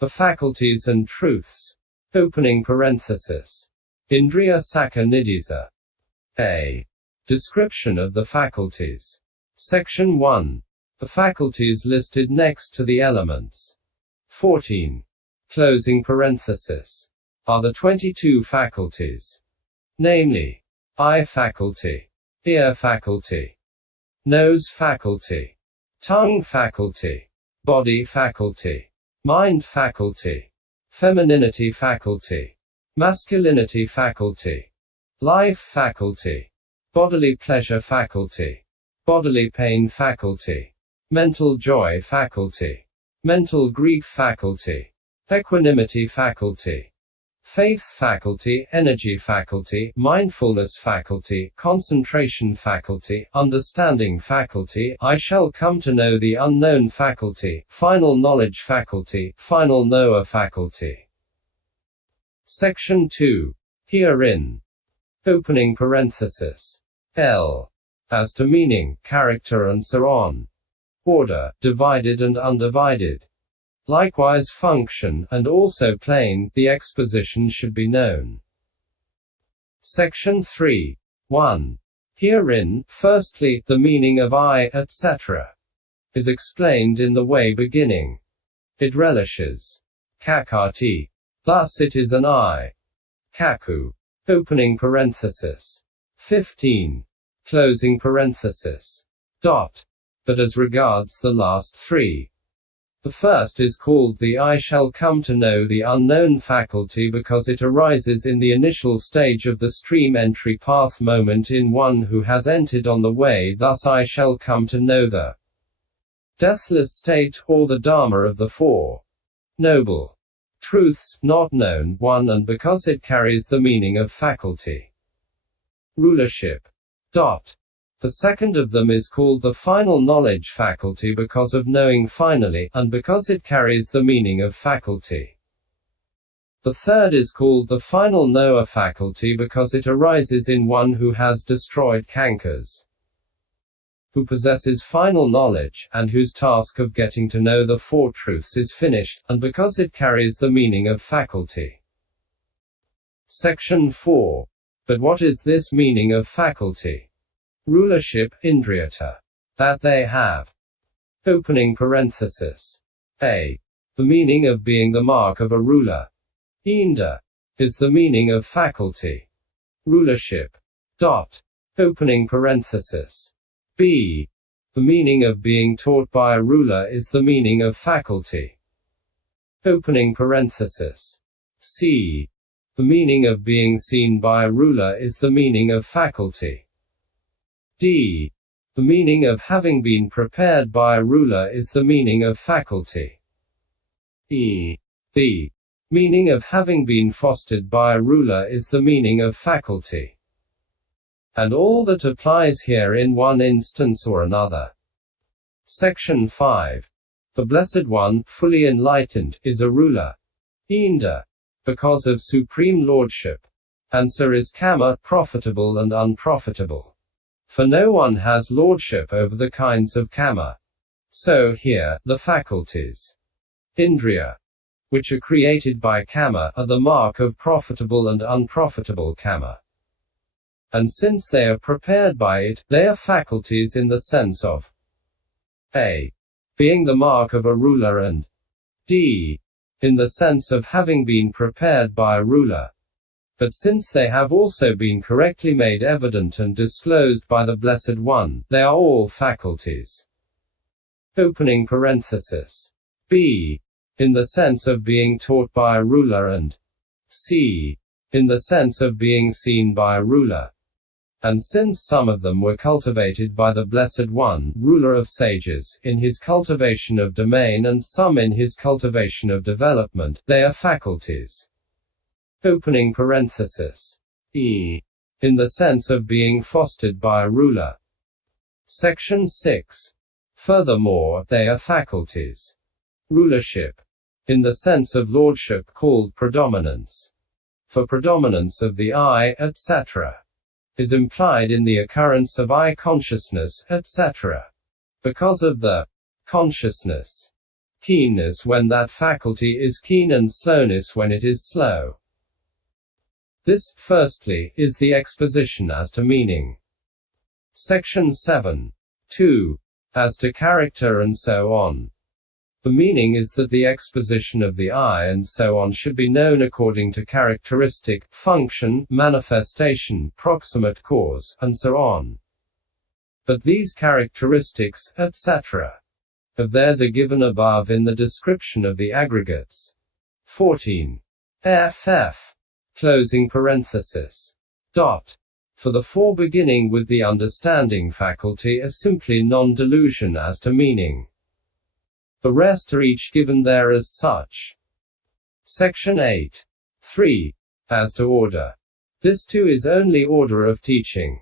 The faculties and truths. Opening parenthesis. Indriya-sacca-niddesa. A. Description of the faculties. Section 1. The faculties listed next to the elements. 14. Closing parenthesis. Are the 22 faculties. Namely, eye faculty, ear faculty, nose faculty, tongue faculty, body faculty, mind faculty, femininity faculty, masculinity faculty, life faculty, bodily pleasure faculty, bodily pain faculty, mental joy faculty, mental grief faculty, equanimity faculty, faith faculty, energy faculty, mindfulness faculty, concentration faculty, understanding faculty, I shall come to know the unknown faculty, final knowledge faculty, final knower faculty. Section 2. Herein. Opening parenthesis. L. As to meaning, character and so on. Order, divided and undivided. Likewise function, and also plane, the exposition should be known. Section 3. 1. Herein, firstly, the meaning of I, etc. is explained in the way beginning. It relishes. Cakkhati. Thus it is an I. Cakkhu. Opening parenthesis. 15. Closing parenthesis. Dot. But as regards the last three. The first is called the I shall come to know the unknown faculty because it arises in the initial stage of the stream entry path moment in one who has entered on the way, thus I shall come to know the deathless state, or the Dhamma of the Four Noble Truths, not known, one, and because it carries the meaning of faculty. Rulership. Dot. The second of them is called the final knowledge faculty because of knowing finally, and because it carries the meaning of faculty. The third is called the final knower faculty because it arises in one who has destroyed cankers, who possesses final knowledge, and whose task of getting to know the Four Truths is finished, and because it carries the meaning of faculty. Section 4. But what is this meaning of faculty? Rulership, Indriyata. That they have. Opening parenthesis. A. The meaning of being the mark of a ruler. Indra. Is the meaning of faculty. Rulership. Dot. Opening parenthesis. B. The meaning of being taught by a ruler is the meaning of faculty. Opening parenthesis. C. The meaning of being seen by a ruler is the meaning of faculty. D. The meaning of having been prepared by a ruler is the meaning of faculty. E. The meaning of having been fostered by a ruler is the meaning of faculty. And all that applies here in one instance or another. Section 5. The Blessed One, fully enlightened, is a ruler. Indra. Because of supreme lordship. Answer is kamma, profitable and unprofitable. For no one has lordship over the kinds of kamma. So here, the faculties, Indriya, which are created by kamma, are the mark of profitable and unprofitable kamma. And since they are prepared by it, they are faculties in the sense of A. Being the mark of a ruler, and D. In the sense of having been prepared by a ruler. But since they have also been correctly made evident and disclosed by the Blessed One, they are all faculties. Opening parenthesis. B. In the sense of being taught by a ruler, and C. In the sense of being seen by a ruler. And since some of them were cultivated by the Blessed One, ruler of sages, in his cultivation of domain and some in his cultivation of development, they are faculties. Opening parenthesis. E. In the sense of being fostered by a ruler. Section 6. Furthermore, they are faculties. Rulership. In the sense of lordship called predominance. For predominance of the I, etc. is implied in the occurrence of I consciousness, etc. Because of the consciousness. keenness when that faculty is keen and slowness when it is slow. This, firstly, is the exposition as to meaning. Section 7. 2. As to character and so on. The meaning is that the exposition of the I and so on should be known according to characteristic, function, manifestation, proximate cause, and so on. But these characteristics, etc., of theirs are given above in the description of the aggregates. 14. ff. Closing parenthesis. Dot. For the four beginning with the understanding faculty are simply non-delusion as to meaning. The rest are each given there as such. Section 8. 3. As to order. This too is only order of teaching.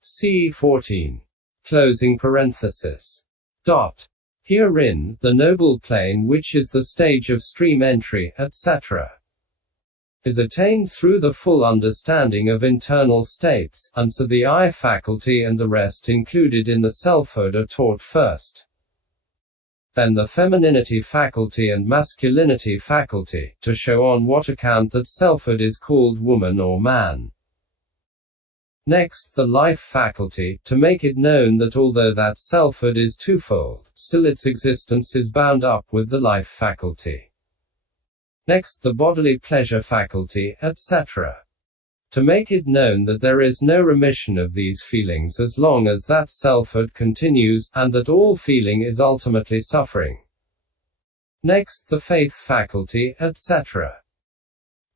C. 14. Closing parenthesis. Dot. Herein, the noble plane which is the stage of stream entry, etc., is attained through the full understanding of internal states, and so the I faculty and the rest included in the selfhood are taught first. Then the femininity faculty and masculinity faculty, to show on what account that selfhood is called woman or man. Next the life faculty, to make it known that although that selfhood is twofold, still its existence is bound up with the life faculty. Next the bodily pleasure faculty, etc., to make it known that there is no remission of these feelings as long as that selfhood continues, and that all feeling is ultimately suffering. Next the faith faculty, etc.,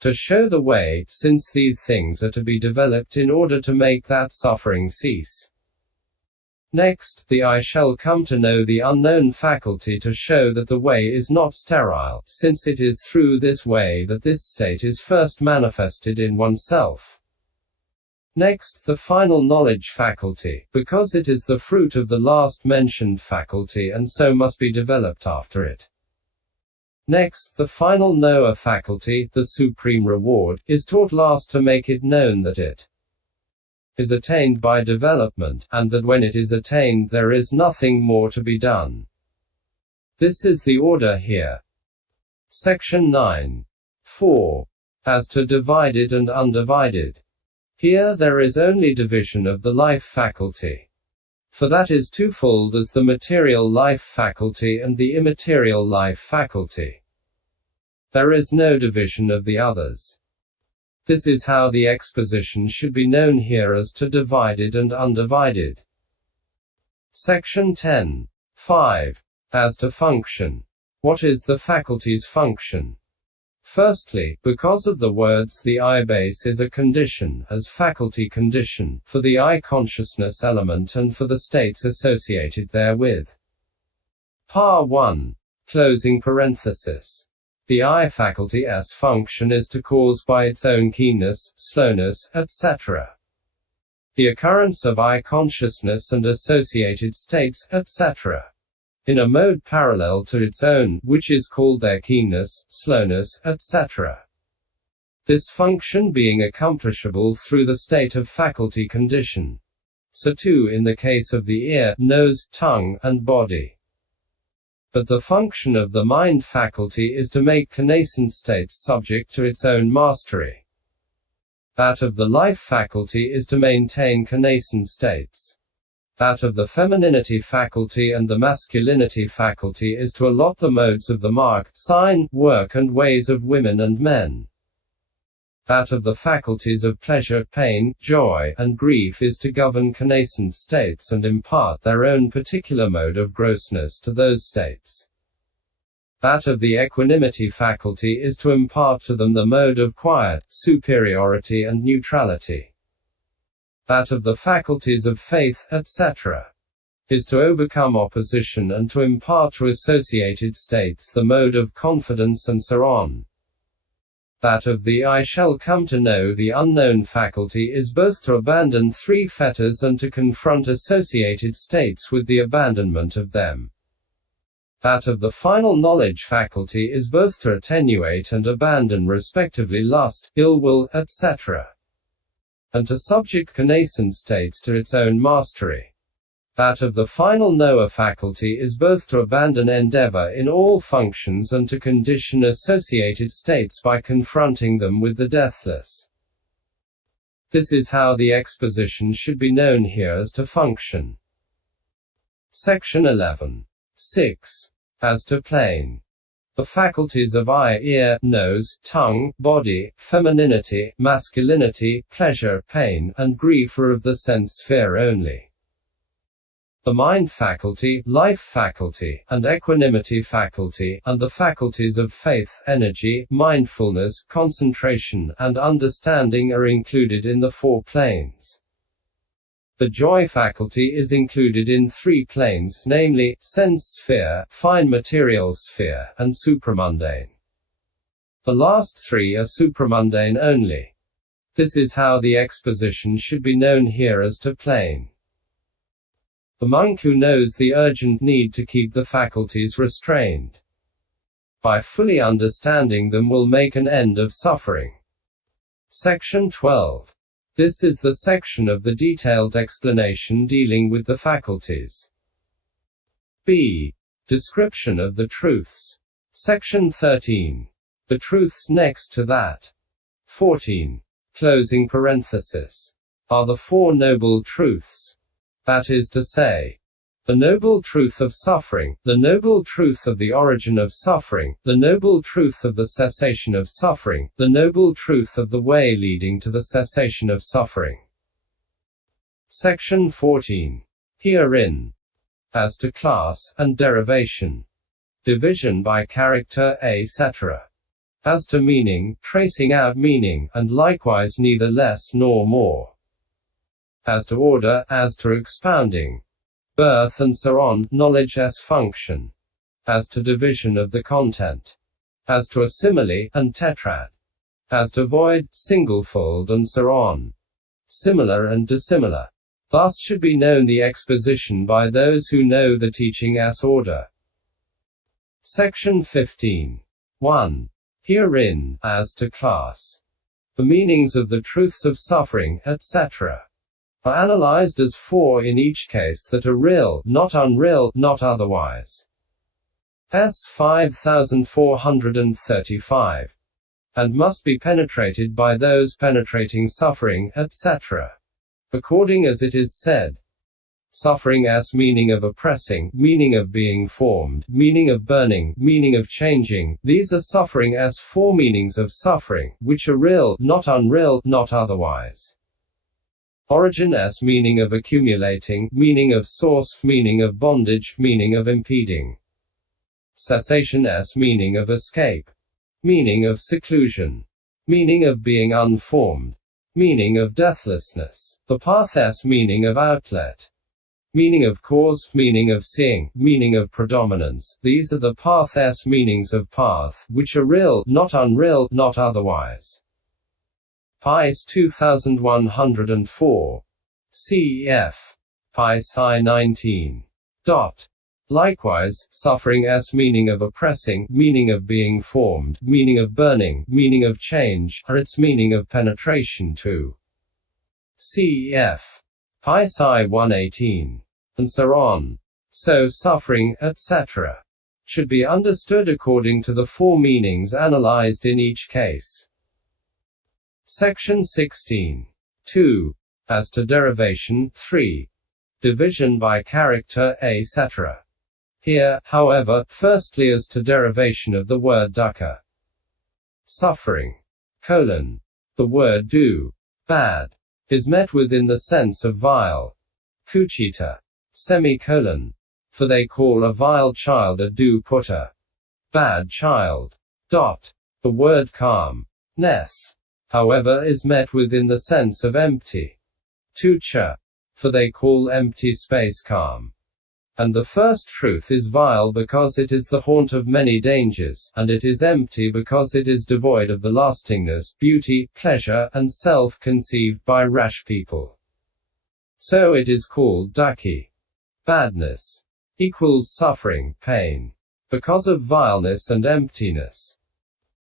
to show the way, since these things are to be developed in order to make that suffering cease. Next, the I shall come to know the unknown faculty to show that the way is not sterile, since it is through this way that this state is first manifested in oneself. Next, the final knowledge faculty, because it is the fruit of the last mentioned faculty and so must be developed after it. Next, the final knower faculty, the supreme reward, is taught last to make it known that it is attained by development, and that when it is attained there is nothing more to be done. This is the order here. Section 9. 4. As to divided and undivided. Here there is only division of the life faculty. For that is twofold as the material life faculty and the immaterial life faculty. There is no division of the others. This is how the exposition should be known here as to divided and undivided. Section 10. 5. As to function. What is the faculty's function? Firstly, because of the words the I base is a condition, as faculty condition, for the I consciousness element and for the states associated therewith. Par 1. Closing parenthesis. The I faculty's function is to cause by its own keenness, slowness, etc., the occurrence of I consciousness and associated states, etc., in a mode parallel to its own, which is called their keenness, slowness, etc. This function being accomplishable through the state of faculty condition. So too in the case of the ear, nose, tongue, and body. But the function of the mind faculty is to make connascent states subject to its own mastery. That of the life faculty is to maintain connascent states. That of the femininity faculty and the masculinity faculty is to allot the modes of the mark, sign, work and ways of women and men. That of the faculties of pleasure, pain, joy, and grief is to govern connascent states and impart their own particular mode of grossness to those states. That of the equanimity faculty is to impart to them the mode of quiet, superiority and neutrality. That of the faculties of faith, etc., is to overcome opposition and to impart to associated states the mode of confidence and so on. That of the I shall come to know the unknown faculty is both to abandon three fetters and to confront associated states with the abandonment of them. That of the final knowledge faculty is both to attenuate and abandon respectively lust, ill will, etc., and to subject connascent states to its own mastery. That of the final knower faculty is both to abandon endeavor in all functions and to condition associated states by confronting them with the deathless. This is how the exposition should be known here as to function. Section 11. 6. As to plane. The faculties of eye, ear, nose, tongue, body, femininity, masculinity, pleasure, pain, and grief are of the sense sphere only. The mind faculty, life faculty, and equanimity faculty, and the faculties of faith, energy, mindfulness, concentration, and understanding are included in the 4 planes. The joy faculty is included in 3 planes, namely, sense sphere, fine material sphere, and supramundane. The last 3 are supramundane only. This is how the exposition should be known here as to plane. The monk who knows the urgent need to keep the faculties restrained, by fully understanding them, will make an end of suffering. Section 12. This is the section of the detailed explanation dealing with the faculties. B. Description of the truths. Section 13. The truths next to that. 14. Closing parenthesis. Are the 4 noble truths. That is to say, the noble truth of suffering, the noble truth of the origin of suffering, the noble truth of the cessation of suffering, the noble truth of the way leading to the cessation of suffering. Section 14. Herein. As to class, and derivation. Division by character, etc. As to meaning, tracing out meaning, and likewise neither less nor more. As to order, as to expounding, birth and so on, knowledge as function. As to division of the content. As to a simile, and tetrad. As to void, singlefold and so on. Similar and dissimilar. Thus should be known the exposition by those who know the teaching as order. Section 15. 1. Herein, as to class. The meanings of the truths of suffering, etc. are analyzed as 4 in each case that are real, not unreal, not otherwise. S. 5435. And must be penetrated by those penetrating suffering, etc. According as it is said. Suffering as meaning of oppressing, meaning of being formed, meaning of burning, meaning of changing, these are suffering as 4 meanings of suffering, which are real, not unreal, not otherwise. Origin as meaning of accumulating, meaning of source, meaning of bondage, meaning of impeding. Cessation as meaning of escape, meaning of seclusion, meaning of being unformed, meaning of deathlessness. The path as meaning of outlet, meaning of cause, meaning of seeing, meaning of predominance. These are the path as meanings of path, which are real, not unreal, not otherwise. Pice 2104. Cf. Pice I 19. Likewise, suffering as meaning of oppressing, meaning of being formed, meaning of burning, meaning of change, are its meaning of penetration too. Cf. Pice I 118. And so on. So suffering, etc. should be understood according to the 4 meanings analyzed in each case. Section 16. 2. As to derivation. 3. Division by character, etc. Here, however, firstly as to derivation of the word dukkha. Suffering. The word du, bad, is met with in the sense of vile. Kuchita. For they call a vile child a du putta, bad child. The word calmness, however, is met with in the sense of empty. Tucha. For they call empty space calm. And the first truth is vile because it is the haunt of many dangers, and it is empty because it is devoid of the lastingness, beauty, pleasure, and self conceived by rash people. So it is called dukkhi. Badness equals suffering, pain, because of vileness and emptiness.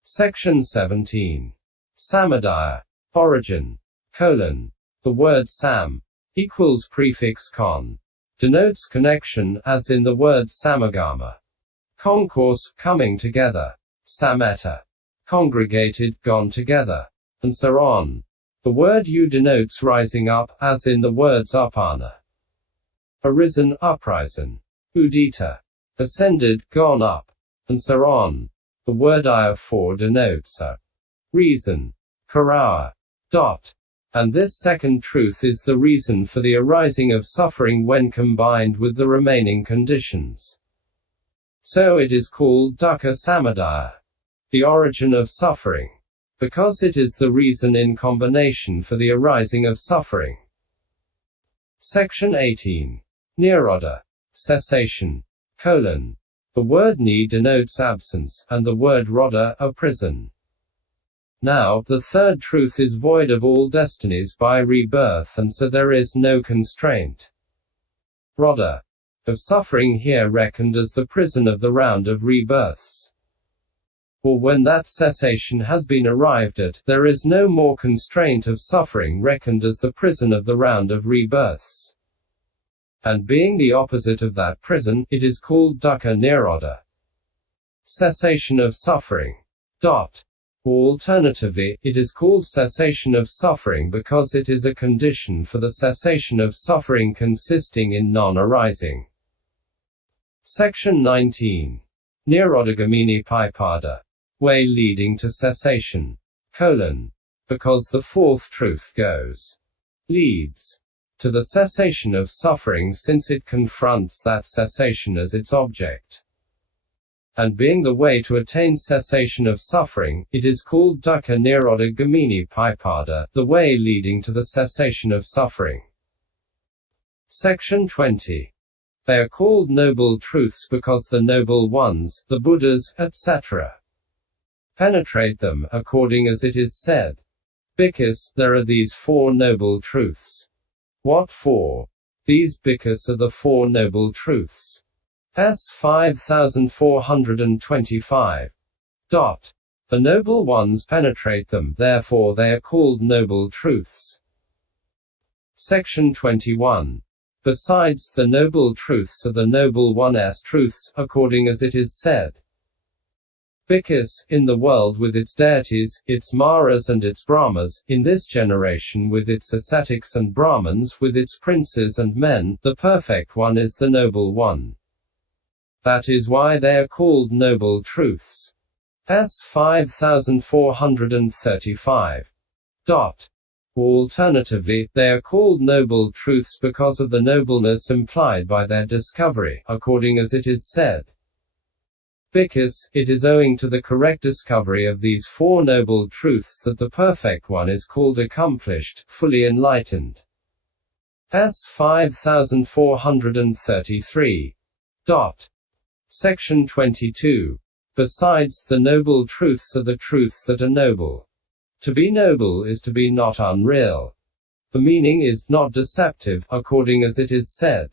Section 17. Samadaya. Origin. The word sam equals prefix con. denotes connection, as in the word samagama. Concourse, coming together. Sameta, congregated, gone together. And so on. The word U denotes rising up, as in the words upana. Arisen, uprising. Udita, ascended, gone up. And so on. The word I for denotes a reason. Karawa. And this second truth is the reason for the arising of suffering when combined with the remaining conditions. So it is called dukkha samadaya, the origin of suffering, because it is the reason in combination for the arising of suffering. Section 18. Nirodha, cessation. The word ni denotes absence, and the word rodha, a prison. Now, the third truth is void of all destinies by rebirth, and so there is no constraint. Rodha, of suffering here reckoned as the prison of the round of rebirths. For when that cessation has been arrived at, there is no more constraint of suffering reckoned as the prison of the round of rebirths. And being the opposite of that prison, it is called dukkha nirodha, cessation of suffering. Or alternatively, it is called cessation of suffering because it is a condition for the cessation of suffering consisting in non-arising. Section 19. Nirodhagamini Pipada, way leading to cessation. Because the fourth truth leads to the cessation of suffering since it confronts that cessation as its object. And being the way to attain cessation of suffering, it is called dukkha nirodha gamini pipada, the way leading to the cessation of suffering. Section 20. They are called noble truths because the noble ones, the Buddhas, etc., penetrate them, according as it is said. Because there are these four noble truths. What four? These because are the four noble truths. S 5425. The noble ones penetrate them, therefore they are called noble truths. Section 21. Besides the noble truths are the noble one's truths, according as it is said. Because, in the world with its deities, its maras and its brahmas, in this generation with its ascetics and brahmins, with its princes and men, the perfect one is the noble one. That is why they are called noble truths. S 5435. Alternatively, they are called noble truths because of the nobleness implied by their discovery, according as it is said. Because, it is owing to the correct discovery of these four noble truths that the perfect one is called accomplished, fully enlightened. S 5433. Section 22. Besides the noble truths are the truths that are noble. To be noble is to be not unreal. The meaning is not deceptive, according as it is said.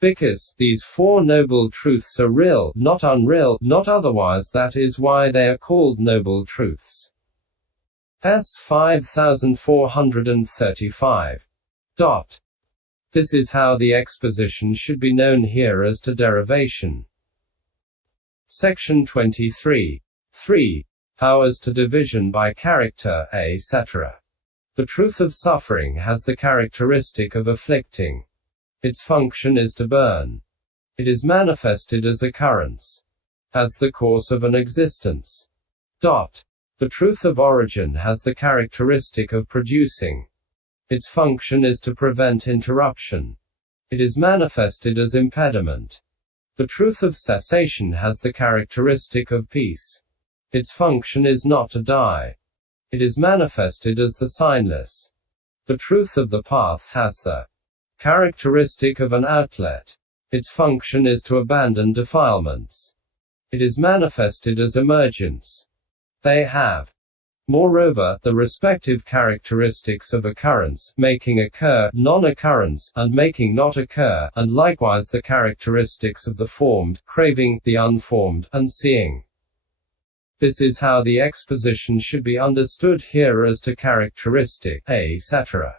Because these four noble truths are real, not unreal, not otherwise, that is why they are called noble truths. S 5435. This is how the exposition should be known here as to derivation. Section 23. 3. How as to division by character, etc. The truth of suffering has the characteristic of afflicting. Its function is to burn. It is manifested as occurrence, as the course of an existence. The truth of origin has the characteristic of producing. Its function is to prevent interruption. It is manifested as impediment. The truth of cessation has the characteristic of peace. Its function is not to die. It is manifested as the signless. The truth of the path has the characteristic of an outlet. Its function is to abandon defilements. It is manifested as emergence. They have, moreover, the respective characteristics of occurrence, making occur, non-occurrence, and making not occur, and likewise the characteristics of the formed, craving, the unformed, and seeing. This is how the exposition should be understood here as to characteristic, etc.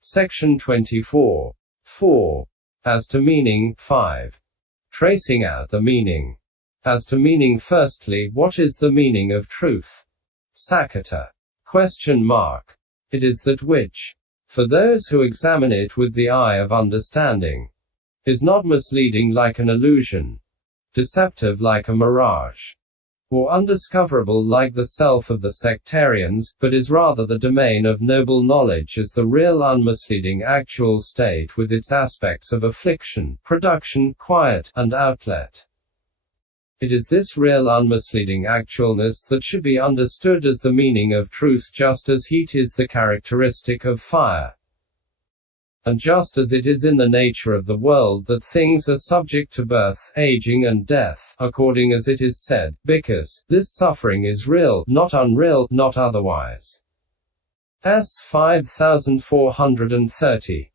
Section 24. 4. As to meaning. 5. Tracing out the meaning. As to meaning. Firstly, what is the meaning of truth? Sakkata. Question mark. It is that which, for those who examine it with the eye of understanding, is not misleading like an illusion, deceptive like a mirage, or undiscoverable like the self of the sectarians, but is rather the domain of noble knowledge as the real unmisleading actual state with its aspects of affliction, production, quiet, and outlet. It is this real unmisleading actualness that should be understood as the meaning of truth, just as heat is the characteristic of fire, and just as it is in the nature of the world that things are subject to birth, aging and death, according as it is said, because this suffering is real, not unreal, not otherwise. S. 5430.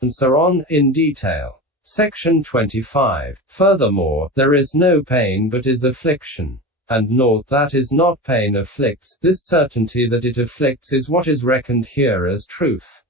And so on, in detail. Section 25. Furthermore, there is no pain but is affliction, and naught that is not pain afflicts. This certainty that it afflicts is what is reckoned here as truth.